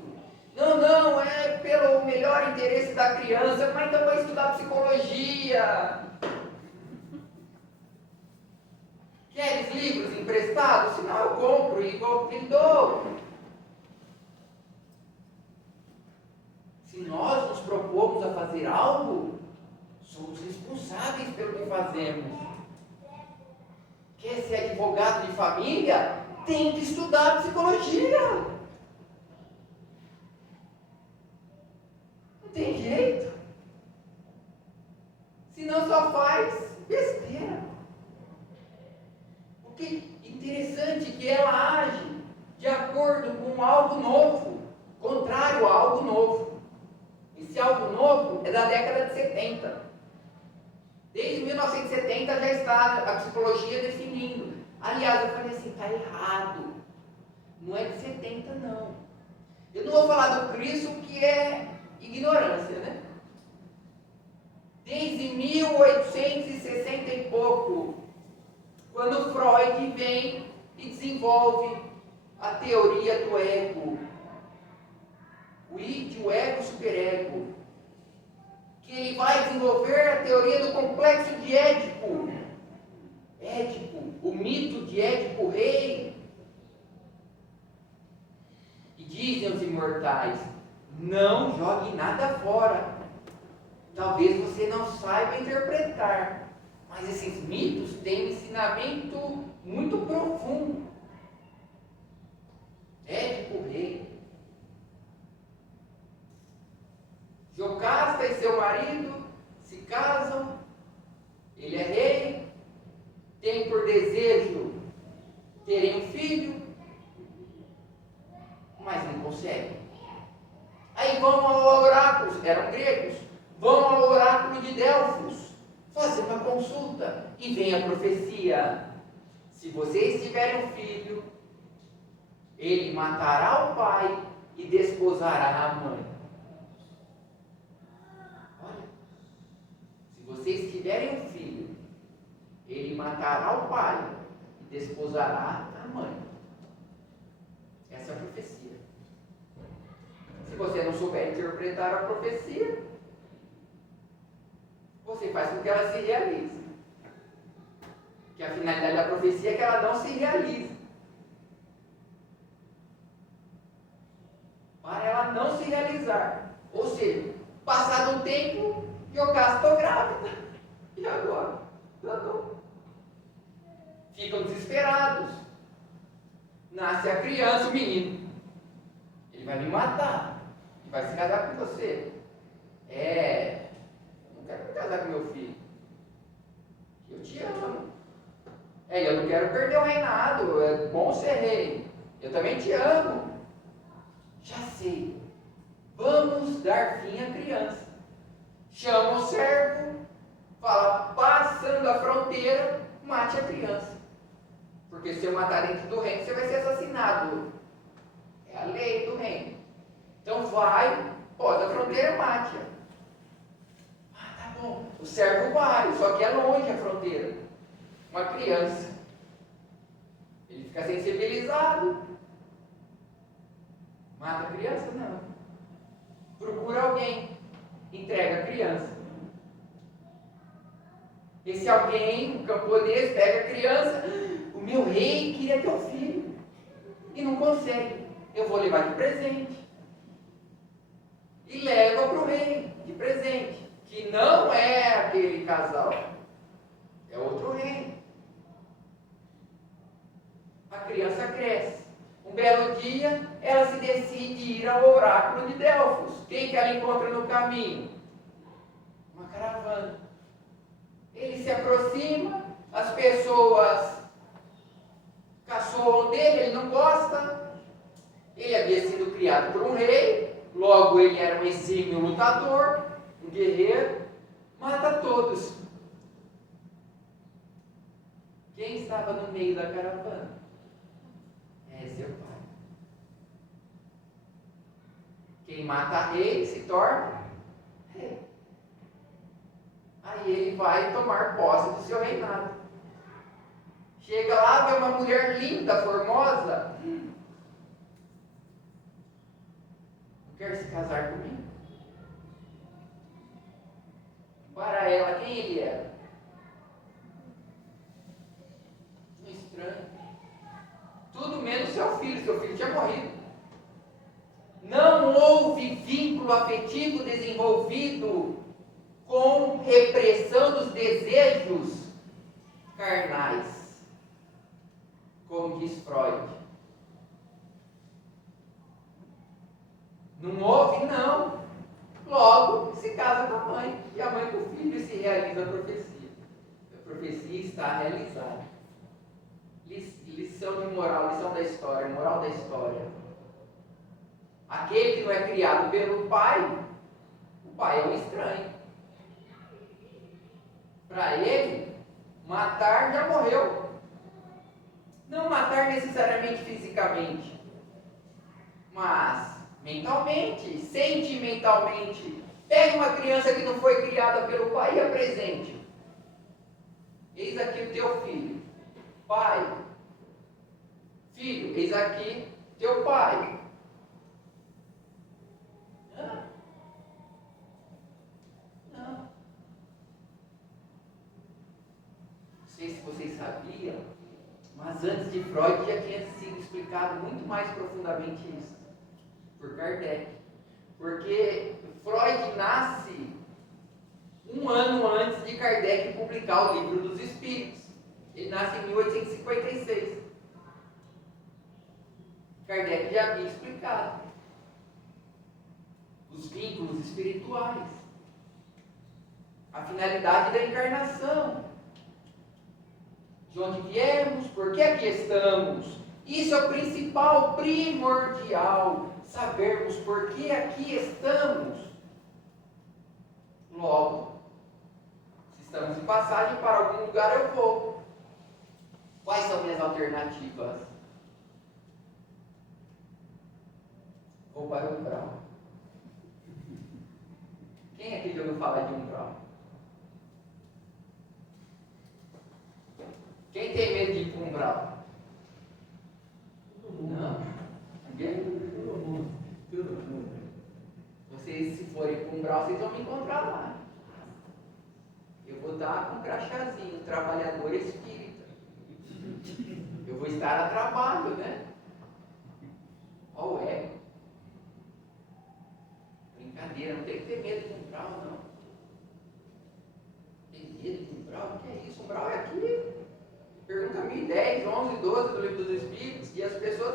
Não, é pelo melhor interesse da criança, mas então vai estudar psicologia. Queres livros emprestados? Senão eu compro e lhe dou. Se nós nos propomos a fazer algo, somos responsáveis pelo que fazemos. Quer ser advogado de família? Tem que estudar psicologia. Não tem jeito. Senão só faz besteira. Que interessante que ela age de acordo com algo novo, contrário a algo novo. Esse algo novo é da década de 70. Desde 1970 já está a psicologia definindo. Aliás, eu falei assim, está errado. Não é de 70, não. Eu não vou falar do Cristo, que é ignorância, né? Desde 1860 e pouco, quando Freud vem e desenvolve a teoria do ego, o id, o ego, o superego, que ele vai desenvolver a teoria do complexo de Édipo, o mito de Édipo rei. E dizem os imortais: não jogue nada fora. Talvez você não saiba interpretar, mas esses mitos têm um ensinamento muito profundo. Édipo rei. Jocasta e seu marido se casam. Ele é rei. Tem por desejo terem um filho, mas não conseguem. Aí vão ao oráculo, eram gregos, vão ao oráculo de Delfos fazer uma consulta, e vem a profecia: se vocês tiverem um filho, ele matará o pai e desposará a mãe. Olha, se vocês tiverem um filho, ele matará o pai e desposará a mãe. Essa é a profecia. Se você não souber interpretar a profecia, você faz com que ela se realize. Que a finalidade da profecia é que ela não se realize. Para ela não se realizar. Ou seja, passado um tempo, Yocasta, estou grávida. E agora? Danou. Ficam desesperados. Nasce a criança, o menino. Ele vai me matar. Ele vai se casar com você. Não quero me casar com meu filho. Eu te amo. Eu não quero perder o reinado. É bom ser rei. Eu também te amo. Já sei. Vamos dar fim à criança. Chama o servo. Fala, passando a fronteira, mate a criança. Porque se eu matar dentro do reino, você vai ser assassinado. É a lei do reino. Então vai, pós a fronteira, mate-a. Tá bom. O servo vai, só que é longe a fronteira. Uma criança. Ele fica sensibilizado. Mata a criança? Não. Procura alguém. Entrega a criança. Esse alguém, o camponês, pega a criança. O meu rei queria teu filho. E não consegue. Eu vou levar de presente. E leva para o rei de presente. Que não é aquele casal. É outro rei. A criança cresce. Um belo dia, ela se decide ir ao oráculo de Delfos. Quem que ela encontra no caminho? Uma caravana. Ele se aproxima, as pessoas caçoam dele, ele não gosta. Ele havia sido criado por um rei, logo ele era um exímio lutador, um guerreiro, mata todos. Quem estava no meio da caravana? É seu pai. Quem mata rei se torna rei. Aí ele vai tomar posse do seu reinado. Chega lá, vê uma mulher linda, formosa. Não quer se casar comigo? Para ela, quem ele era? Um estranho. Tudo menos seu filho tinha morrido. Não houve vínculo afetivo desenvolvido com repressão dos desejos carnais, como diz Freud. Não houve, não. Logo, se casa com a mãe, e a mãe com o filho, e se realiza a profecia. A profecia está realizada. Lição de moral, lição da história, moral da história. Aquele que não é criado pelo pai, o pai é um estranho. Para ele, matar já morreu. Não matar necessariamente fisicamente, mas mentalmente, sentimentalmente. Pega uma criança que não foi criada pelo pai e apresente. Eis aqui o teu filho. Pai. Filho, eis aqui teu pai. Não. Não sei se vocês sabiam, mas antes de Freud já tinha sido explicado muito mais profundamente isso por Kardec. Porque Freud nasce um ano antes de Kardec publicar o Livro dos Espíritos. Ele nasce em 1856. Kardec já havia explicado os vínculos espirituais, a finalidade da encarnação, de onde viemos, por que aqui estamos. Isso é o principal, primordial, sabermos por que aqui estamos. Logo, se estamos em passagem para algum lugar, eu vou. Quais são minhas alternativas? Vou para o umbral. Quem aqui já ouviu falar de umbral? Quem tem medo de ir para o umbral? Não? Ninguém? Todo mundo. Vocês, se forem para o umbral, vocês vão me encontrar lá. Eu vou estar com um crachazinho, trabalhador espírita. Eu vou estar a trabalho, né? Olha o ego. Brincadeira, não tem que ter medo de umbral, não. Tem medo de umbral? O que é isso? Umbral é aqui. Pergunta 1010, 11, 12 do Livro dos Espíritos, e as pessoas.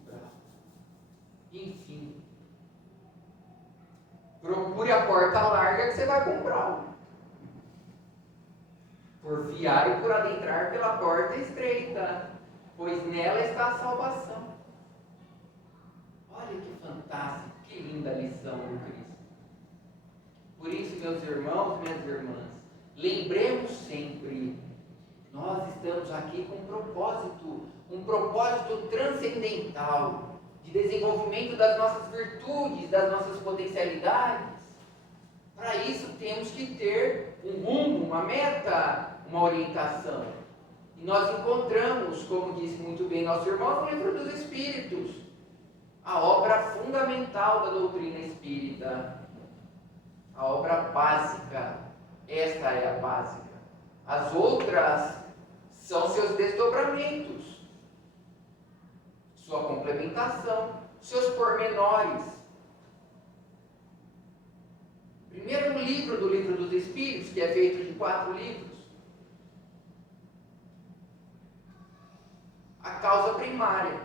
Umbral. Enfim. Procure a porta larga que você vai com umbral. Porfiai por adentrar pela porta estreita, pois nela está a salvação. Olha que fantástico, que linda lição do Cristo. Por isso, meus irmãos, minhas irmãs, lembremos sempre, nós estamos aqui com um propósito transcendental, de desenvolvimento das nossas virtudes, das nossas potencialidades. Para isso temos que ter um rumo, uma meta, uma orientação. E nós encontramos, como disse muito bem nosso irmão, no Livro dos Espíritos, a obra fundamental da doutrina espírita, a obra básica. Esta é a básica. As outras são seus desdobramentos, sua complementação, seus pormenores. Primeiro livro do Livro dos Espíritos, que é feito de 4 livros. A causa primária.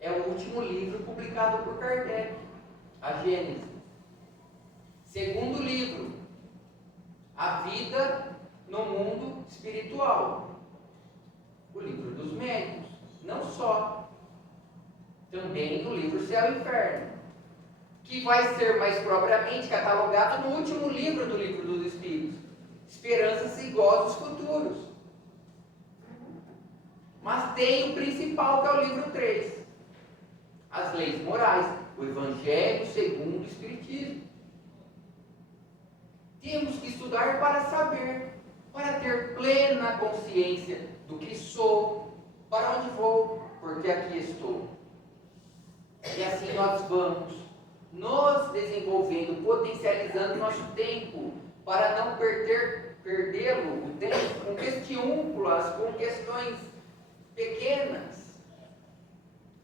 É o último livro publicado por Kardec, a Gênese. Segundo livro, a vida no mundo espiritual. O Livro dos Médiuns. Não só. Também o livro Céu e Inferno, que vai ser mais propriamente catalogado no último livro do Livro dos Espíritos, Esperanças e Gozos Futuros. Mas tem o principal, que é o livro 3, As Leis Morais, o Evangelho segundo o Espiritismo. Temos que estudar para saber, para ter plena consciência do que sou, para onde vou, porque aqui estou. E assim nós vamos nos desenvolvendo, potencializando nosso tempo, para não perdê-lo, o tempo, com questiúnculas, com questões pequenas.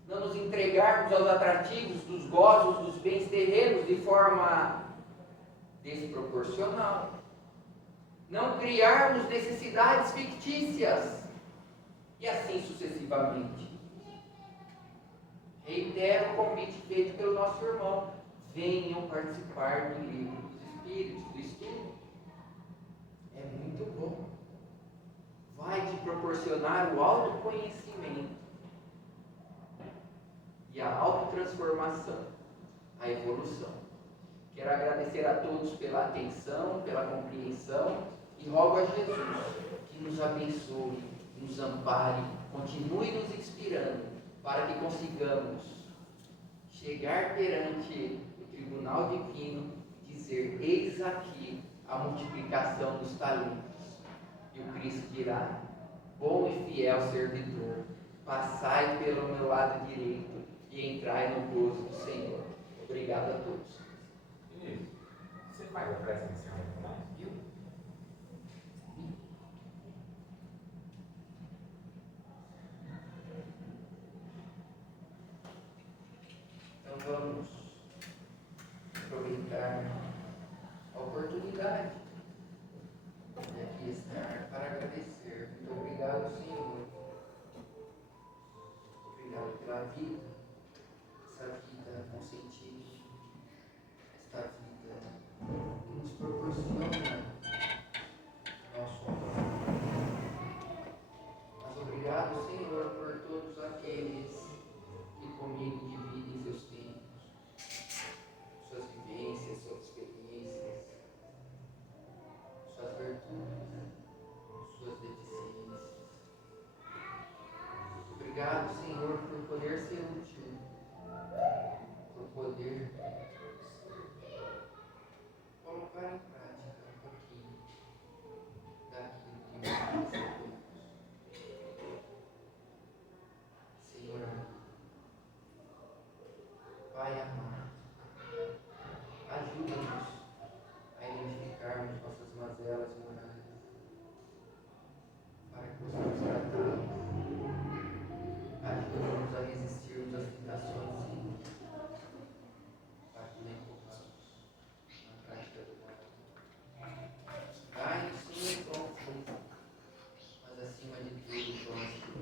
Não nos entregarmos aos atrativos dos gozos, dos bens terrenos de forma desproporcional. Não criarmos necessidades fictícias. E assim sucessivamente. Reitero o convite feito pelo nosso irmão. Venham participar do Livro dos Espíritos, do estudo. É muito bom. Vai te proporcionar o autoconhecimento e a autotransformação, a evolução. Quero agradecer a todos pela atenção, pela compreensão e rogo a Jesus que nos abençoe, nos ampare, continue nos inspirando para que consigamos chegar perante o tribunal divino e dizer: eis aqui a multiplicação dos talentos. E o Cristo dirá: bom e fiel servidor, passai pelo meu lado direito e entrai no gozo do Senhor. Obrigado a todos. Vinícius, você faz a prece inicial com nós? Viu? Então vamos aproveitar a oportunidade de aqui estar para agradecer. Muito obrigado, Senhor. Obrigado pela vida, essa vida com sentido, esta vida que nos proporciona nosso amor. Mas obrigado, Senhor, por todos aqueles que comigo dividem seus tempos, suas vivências, suas experiências, suas virtudes, suas deficiências. Obrigado, Senhor, por poder ser útil, por poder colocar em prática um pouquinho daquilo que nós recebemos. Senhor, Pai amado, ajuda-nos a identificarmos nossas mazelas morais, para que possamos tratá-las Jesus,